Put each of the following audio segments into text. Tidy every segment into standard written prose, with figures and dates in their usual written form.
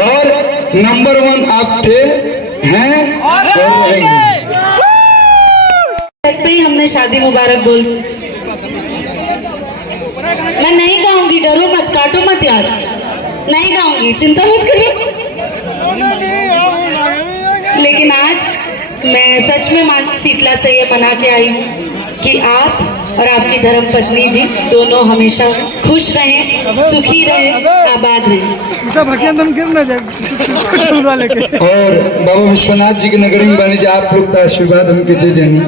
और नंबर 1 आप थे, हैं और रहेंगे। ही हमने शादी मुबारक बोल। मैं नहीं गाऊंगी, डरो मत, काटो मत यार, नहीं गाऊंगी, चिंता मत करो। लेकिन आज मैं सच में मां शीतला से ये मना के आई हूँ कि आप और आपकी धर्म पत्नी जी दोनों हमेशा खुश रहें, सुखी रहें, आबाद रहें। और बाबा विश्वनाथ जी के नगरी में बनी, आप लोग का आशीर्वाद हमके दे देनी।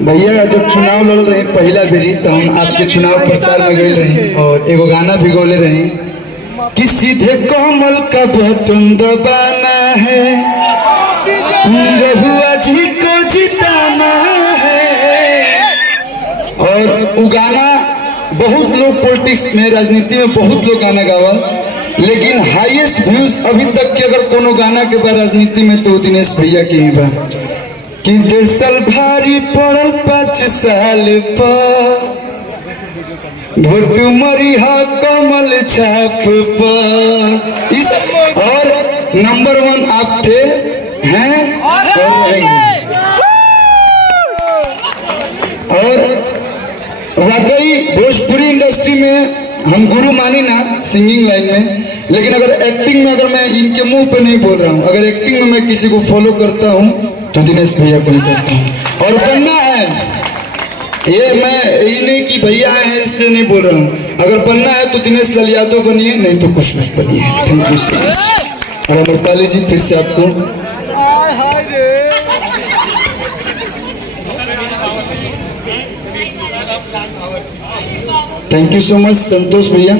भैया जब चुनाव लड़ रहे पहला बेरी तो हम आपके चुनाव प्रचार में गए रहे और एगो गाना भी गोले रहे कि सीधे कमल का बटन दबाना है, निरहुआ जी को जिताना है। और वो गाना बहुत लोग पॉलिटिक्स में, राजनीति में बहुत लोग गाना गावा, लेकिन हाईएस्ट व्यूज अभी तक के अगर कोनो गाना के बाद राजनीति में तो दिनेश भैया के ही बा कि 1.5 साल भारी पड़ल 5 साल पर भोट मरी हा कमल छाप पर। इस और नंबर 1 आप थे, हैं और रहेंगे। और वाकई भोजपुरी इंडस्ट्री में हम गुरु मानी ना सिंगिंग लाइन में, लेकिन अगर एक्टिंग में, अगर मैं इनके मुंह पे नहीं बोल रहा हूँ, अगर एक्टिंग में मैं किसी को फॉलो करता हूँ तो दिनेश भैया को ही करता हूँ। और बनना है, ये मैं ये नहीं कि भैया हैं इसलिए नहीं बोल रहा हूँ, अगर बनना है तो दिनेश लाल यादव बनिए, नहीं तो कुछ मत बनिए। Thank you so much. और अमृताली जी फिर से आपको थैंक यू सो मच। संतोष भैया।